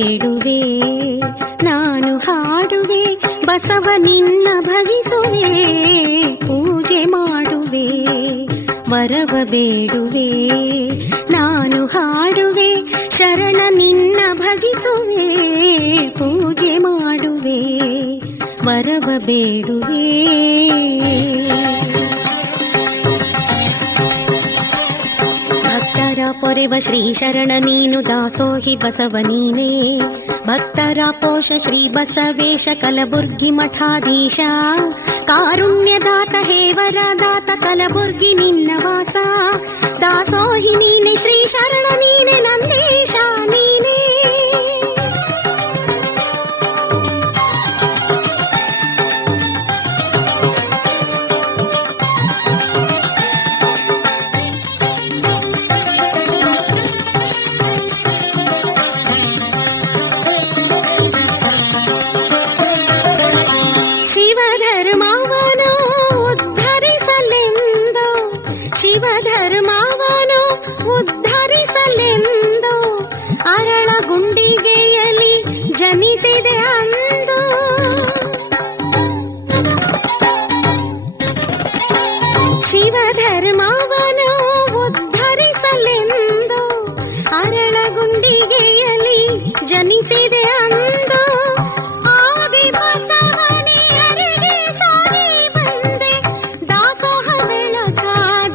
ಬೇಡುವೆ, ನಾನು ಹಾಡುವೆ, ಬಸವ ನಿನ್ನ ಭಜಿಸುವೆ, ಪೂಜೆ ಮಾಡುವೆ, ವರವ ಬೇಡುವೆ, ನಾನು ಹಾಡುವೆ, ಶರಣ ನಿನ್ನ ಭಜಿಸುವೆ, ಪೂಜೆ ಮಾಡುವೆ, ವರವ ಬೇಡುವೆ. ಭಕ್ತರ ಪೊರೆವ ಶ್ರೀ ಶರಣ ನೀನು, ದಾಸೋಹಿ ಬಸವ ನೀನೇ, ಭಕ್ತರ ಪೋಷ ಶ್ರೀ ಬಸವೇಶ ಕಲಬುರ್ಗಿ ಮಠಾಧೀಶ, ಕಾರುಣ್ಯದಾತ ಹೇ ವರದಾತ ಕಲಬುರ್ಗಿ ನಿನ್ನ ವಾಸ, ದಾಸೋಹಿ ನೀನೆ ಶ್ರೀ ಶರಣ ನೀನೆ ನಂದೀಶ ನೀನೇ. ಶಿವಧರ್ಮವನ್ನು ಉದ್ಧರಿಸಲೆಂದು ಅರಳಗುಂಡಿಗೆಯಲ್ಲಿ ಜನಿಸಿದೆ ಅಂದು, ಶಿವಧರ್ಮವನ್ನು ಉದ್ಧರಿಸಲೆಂದು ಅರಳಗುಂಡಿಗೆಯಲ್ಲಿ ಜನಿಸಿದೆ ಅಂದು, ಆದಿ ಬಸವನೇ ಹರಿಗೆ ಸಾಗಿ ಬಂದೆ, ದಾಸೋಹ ಬೆಳಕ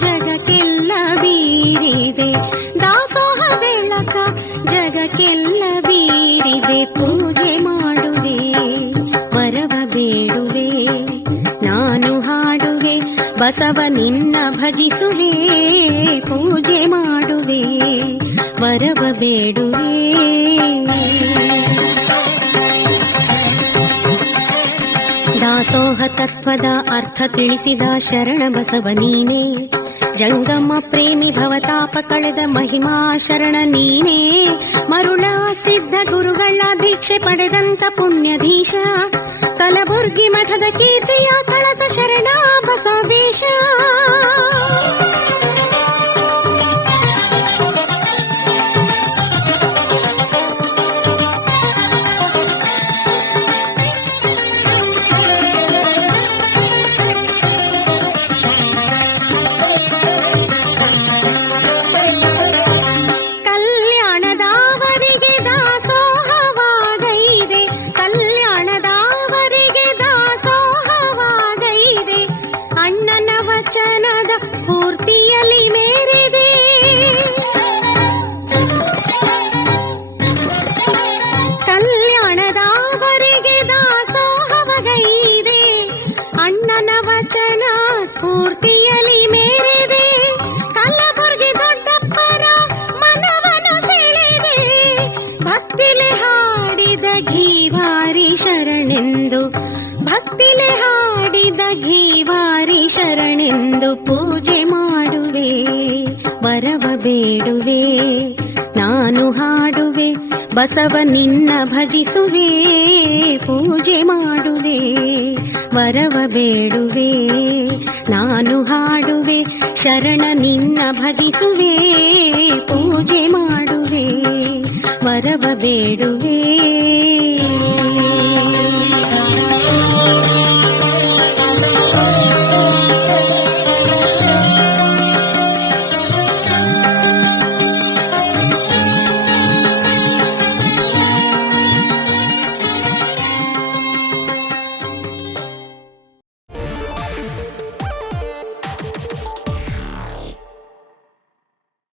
ಜಗಕ್ಕೆಲ್ಲ ಬೀರಿದೆ, ದಾಸೋಹ ಬೆಳಕ ಜಗಕ್ಕೆಲ್ಲ ಬೀರಿದೆ, ಪೂಜೆ ಮಾಡುವೆ, ವರವ ಬೇಡುವೆ, ನಾನು ಹಾಡುವೆ, ಬಸವ ನಿನ್ನ ಭಜಿಸುವೆ, ಪೂಜೆ ಮಾಡುವೆ, ವರವ ಬೇಡುವೆ. ದಾಸೋಹ ತತ್ವದ ಅರ್ಥ ತಿಳಿಸಿದ ಶರಣ ಬಸವ ನೀನೇ, ಜಂಗಮ ಪ್ರೇಮಿ ಭವತಾಪ ಕಳೆದ ಮಹಿಮಾ ಶರಣ ನೀನೇ, ಮರುಳ ಸಿದ್ಧ ಗುರುಗಳ ದೀಕ್ಷೆ ಪಡೆದಂತ ಪುಣ್ಯಧೀಶ, ಕಲಬುರ್ಗಿ ಮಠದ ಕೀರ್ತಿಯ ಕಳಸ ಶರಣ ಬಸವೇಶ. ಸ್ಫೂರ್ತಿಯಲ್ಲಿ ಮೇರಿದೆ, ಕಲ್ಯಾಣದವರಿಗೆ ದಾಸೋಹವಗೈದೆ, ಅಣ್ಣನ ವಚನ ಸ್ಫೂರ್ತಿಯಲ್ಲಿ ಮೇರಿದೆ, ಕಲಬುರ್ಗಿ ದೊಡ್ಡಪ್ಪರ ಮನವನ್ನು ಸೆಳೆದೆ, ಭಕ್ತಿಲೆ ಹಾಡಿದ ಘೀವಾರಿ ಶರಣೆಂದು, ಭಕ್ತಿಲೆ ಹಾಡಿದ ಘೀವಾರಿ ಶರಣೆಂದು ಪೂಜೆ ಮಾಡುವೆ, ವರವ ಬೇಡುವೆ, ನಾನು ಹಾಡುವೆ, ಬಸವ ನಿನ್ನ ಭಜಿಸುವೆ, ಪೂಜೆ ಮಾಡುವೆ, ವರವ ಬೇಡುವೆ, ನಾನು ಹಾಡುವೆ, ಶರಣ ನಿನ್ನ ಭಜಿಸುವೆ, ಪೂಜೆ ಮಾಡುವೆ, ವರವ ಬೇಡುವೆ.